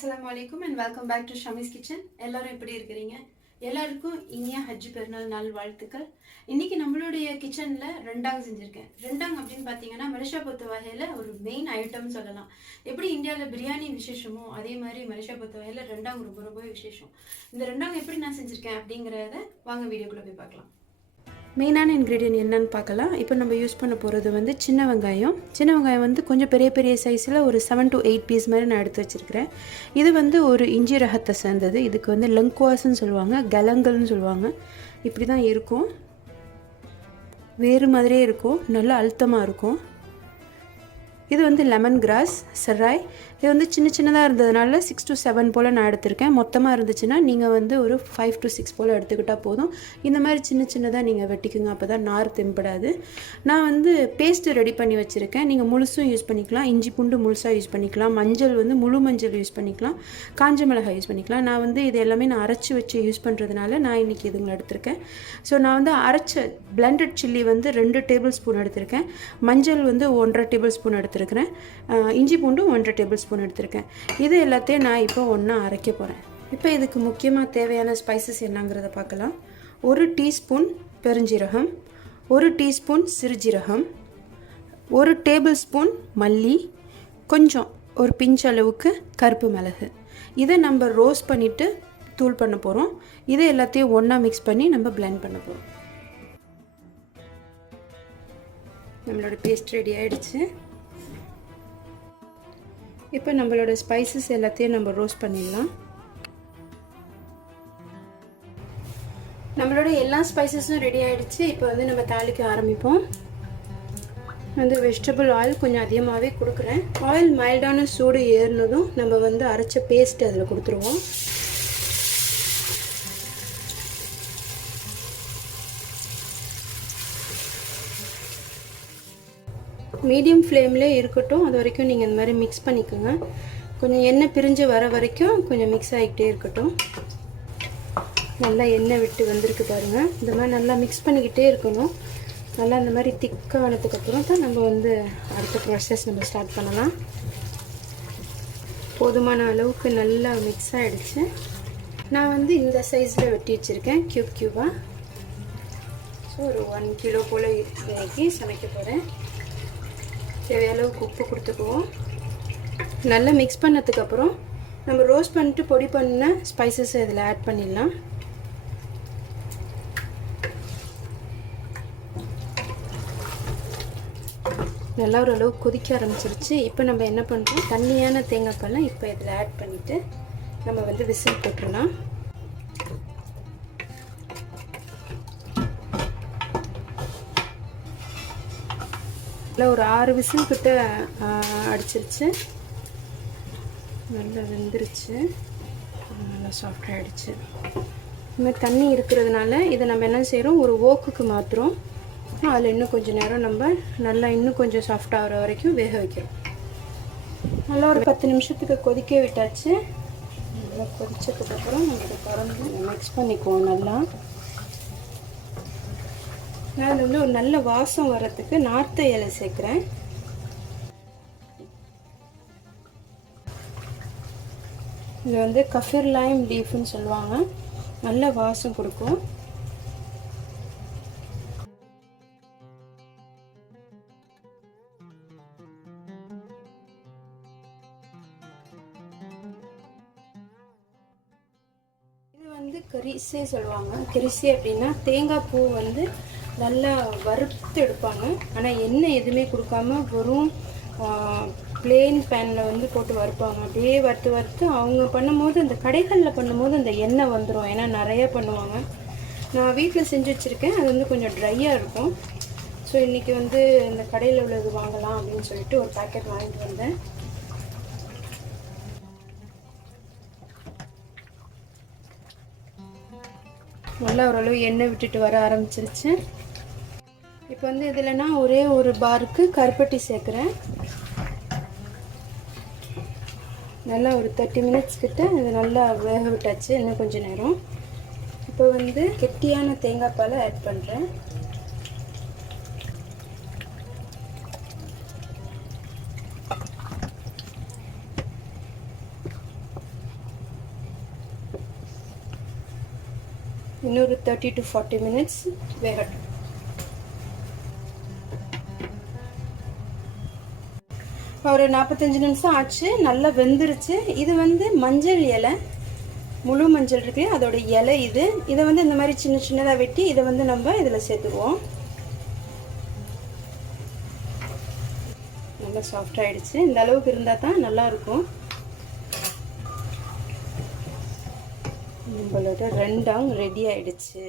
Assalamualaikum and welcome back to Shameez Kitchen. எல்லாரும் எப்படி இருக்கீங்க? எல்லாருக்கும் இனிய ஹஜ் பெருநாள் நாள் வாழ்த்துக்கள். இன்னைக்கு நம்மளுடைய கிச்சன்ல ரெண்டாங் செஞ்சிருக்கேன். ரெண்டாங் அப்படினு பாத்தீங்கன்னா மலேசியா பொறுத்த வகையில ஒரு மெயின் ஐட்டம் சொல்லலாம். எப்படி இந்தியால பிரியாணி விசேஷமோ அதே மாதிரி மலேசியா பொறுத்த வகையில ரெண்டாங் ரொம்ப விசேஷம். இந்த ரெண்டாங் எப்படி நான் செஞ்சிருக்கேன் அப்படிங்கறத வாங்க வீடியோக்குள்ள போய் பார்க்கலாம். மெயினான இன்கிரிடியன்ட் என்னன்னு பார்க்கலாம். இப்போ நம்ம யூஸ் பண்ண போகிறது வந்து சின்ன வெங்காயம் வந்து கொஞ்சம் பெரிய சைஸில் ஒரு 7 to 8 பீஸ் மாதிரி நான் எடுத்து வச்சுருக்கிறேன். இது வந்து ஒரு இஞ்சி ரகத்தை சேர்ந்தது. இதுக்கு வந்து லங்குவாஸ்ன்னு சொல்லுவாங்க, கலங்கல்னு சொல்லுவாங்க. இப்படி தான் இருக்கும், வேறு மாதிரியே இருக்கும், நல்லா அழுத்தமாக இருக்கும். இது வந்து லெமன் கிராஸ் சராய். இது வந்து சின்னதாக இருந்ததுனால 6 to 7 போல் நான் எடுத்திருக்கேன். மொத்தமாக இருந்துச்சுன்னா நீங்கள் வந்து ஒரு 5 to 6 போல் எடுத்துக்கிட்டால் போதும். இந்த மாதிரி சின்னதாக நீங்கள் வெட்டிக்குங்க, அப்போ தான் நார் தென்படாது. நான் வந்து பேஸ்ட்டு ரெடி பண்ணி வச்சுருக்கேன். நீங்கள் முழுசும் யூஸ் பண்ணிக்கலாம், இஞ்சி பூண்டு முழுசாக யூஸ் பண்ணிக்கலாம், மஞ்சள் வந்து முழு மஞ்சள் யூஸ் பண்ணிக்கலாம், காஞ்ச மிளகாய் யூஸ் பண்ணிக்கலாம். நான் வந்து இது எல்லாமே நான் அரைச்சி வச்சு யூஸ் பண்ணுறதுனால நான் இன்றைக்கி இதுங்களை எடுத்திருக்கேன். ஸோ நான் வந்து அரைச்ச பிளெண்டட் சில்லி வந்து 2 டேபிள் ஸ்பூன் எடுத்திருக்கேன், மஞ்சள் வந்து 1.5 டேபிள் ஸ்பூன் எடுத்திருக்கேன், இஞ்சி பூண்டு 1.5 டேபிள் ஸ்பூன் எடுத்திருக்கேன். இது எல்லாத்தையும் நான் இப்போ ஒன்றா அரைக்க போகிறேன். இப்போ இதுக்கு முக்கியமாக தேவையான ஸ்பைசஸ் என்னங்கிறத பார்க்கலாம். 1 டீஸ்பூன் பெருஞ்சீரகம், 1 டீஸ்பூன் சிறுஜீரகம், 1 டேபிள் ஸ்பூன் மல்லி, கொஞ்சம் ஒரு பிஞ்ச் அளவுக்கு கருப்பு மிளகு. இதை நம்ம ரோஸ்ட் பண்ணிவிட்டு தூள் பண்ண போகிறோம். இதை எல்லாத்தையும் ஒன்றா மிக்ஸ் பண்ணி நம்ம பிளெண்ட் பண்ண போகிறோம். நம்மளோட பேஸ்ட் ரெடி ஆகிடுச்சு. இப்போ நம்மளோட ஸ்பைசஸ் எல்லாத்தையும் நம்ம ரோஸ்ட் பண்ணிடலாம். நம்மளோட எல்லா ஸ்பைசஸும் ரெடி ஆகிடுச்சு. இப்போ வந்து நம்ம தாளிக்க ஆரம்பிப்போம். வந்து வெஜிடபிள் ஆயில் கொஞ்சம் அதிகமாகவே கொடுக்குறேன். ஆயில் மைல்டான சூடு ஏறினதும் நம்ம வந்து அரைச்ச பேஸ்ட் அதில் கொடுத்துருவோம். மீடியம் ஃப்ளேம்லே இருக்கட்டும், அது வரைக்கும் நீங்கள் இந்த மாதிரி மிக்ஸ் பண்ணிக்கோங்க. கொஞ்சம் எண்ணெய் பிரிஞ்சு வர வரைக்கும் கொஞ்சம் மிக்ஸ் ஆகிக்கிட்டே இருக்கட்டும். நல்லா எண்ணெய் விட்டு வந்திருக்கு பாருங்கள். இந்த மாதிரி நல்லா மிக்ஸ் பண்ணிக்கிட்டே இருக்கணும். நல்லா இந்த மாதிரி திக்கானதுக்கப்புறம் தான் நம்ம வந்து அடுத்த ப்ராசஸ் நம்ம ஸ்டார்ட் பண்ணலாம். போதுமான அளவுக்கு நல்லா மிக்ஸ் ஆகிடுச்சு. நான் வந்து இந்த சைஸில் வெட்டி வச்சுருக்கேன், க்யூபாக. ஸோ ஒரு 1 கிலோ போல் இன்னைக்கு சமைக்க போகிறேன். தேவையான அளவுக்கு உப்பு கொடுத்துக்குவோம். நல்லா மிக்ஸ் பண்ணதுக்கப்புறம் நம்ம ரோஸ்ட் பண்ணிட்டு பொடி பண்ண ஸ்பைசஸ் இதில் ஆட் பண்ணிடலாம். நல்லா ஓரளவுக்கு கொதிக்க ஆரம்பிச்சிருச்சு. இப்போ நம்ம என்ன பண்ணுறோம், தண்ணியான தேங்காய் பாலை இப்போ இதில் ஆட் பண்ணிவிட்டு நம்ம வந்து விசில் போட்டுடலாம். ஒரு 6 விசில் கிட்ட அடிச்சிருச்சு. நல்லா வெந்துருச்சு, நல்லா சாஃப்டாக ஆகிடுச்சு. இந்த மாதிரி தண்ணி இருக்கிறதுனால இதை நம்ம என்ன செய்கிறோம், ஒரு ஓக்குக்கு மாற்றுறோம். அதில் இன்னும் கொஞ்சம் நேரம் நம்ம நல்லா இன்னும் கொஞ்சம் சாஃப்டாக ஆகிற வரைக்கும் வேக வைக்கிறோம். நல்லா ஒரு 10 நிமிஷத்துக்கு கொதிக்க விட்டாச்சு. நல்லா கொதிச்சதுக்கப்புறம் நம்ம இதை திறந்து மிக்ஸ் பண்ணிக்குவோம். நல்லா நான் அதில் வந்து ஒரு நல்ல வாசம் வர்றதுக்கு நார்த்த இலை சேர்க்குறேன். இது வந்து கஃபிர் லைம் லீஃப்னு சொல்லுவாங்க, நல்ல வாசம் கொடுக்கும். இது வந்து கரிசே சொல்லுவாங்க. கரிசே அப்படின்னா தேங்காய் பூ வந்து நல்லா வறுத்து எடுப்பாங்க. ஆனால் எண்ணெய் எதுவுமே கொடுக்காம வெறும் பிளெயின் பேனில் வந்து போட்டு வறுப்பாங்க. அப்படியே வறுத்து அவங்க பண்ணும்போது, அந்த கடைகளில் பண்ணும்போது அந்த எண்ணெய் வந்துடும். ஏன்னா நிறையா பண்ணுவாங்க. நான் வீட்டில் செஞ்சு வச்சுருக்கேன். அது வந்து கொஞ்சம் ட்ரையாக இருக்கும். ஸோ இன்றைக்கி வந்து இந்த கடையில் உள்ளது வாங்கலாம் அப்படின்னு சொல்லிட்டு ஒரு பேக்கெட் வாங்கிட்டு வந்தேன். நல்லா ஓரளவு எண்ணெய் விட்டுட்டு வர ஆரம்பிச்சிருச்சு. இப்போ வந்து இதில் நான் ஒரே ஒரு பாருக்கு கருப்பட்டி சேர்க்குறேன். நல்லா ஒரு 30 மினிட்ஸ் கிட்ட இது நல்லா வேக விட்டாச்சு. இன்னும் கொஞ்சம் நேரம். இப்போ வந்து கெட்டியான தேங்காய் பாலை ஆட் பண்ணுறேன். இன்னொரு 30 to 40 minutes வேகட்டும். ஒரு 45 நிமிஷம் ஆச்சு, நல்லா வெந்துருச்சு. இது வந்து மஞ்சள் இலை, முழு மஞ்சள் இருக்கு, அதோட இலை இது. இதை வந்து இந்த மாதிரி சின்ன சின்னதாக வெட்டி இதை வந்து நம்ம இதில் சேர்த்துக்குவோம். நல்லா சாஃப்ட் ஆயிடுச்சு. இந்த அளவுக்கு இருந்தால் தான் நல்லாயிருக்கும். நம்மளோட ரெண்டாங் ரெடி ஆயிடுச்சு.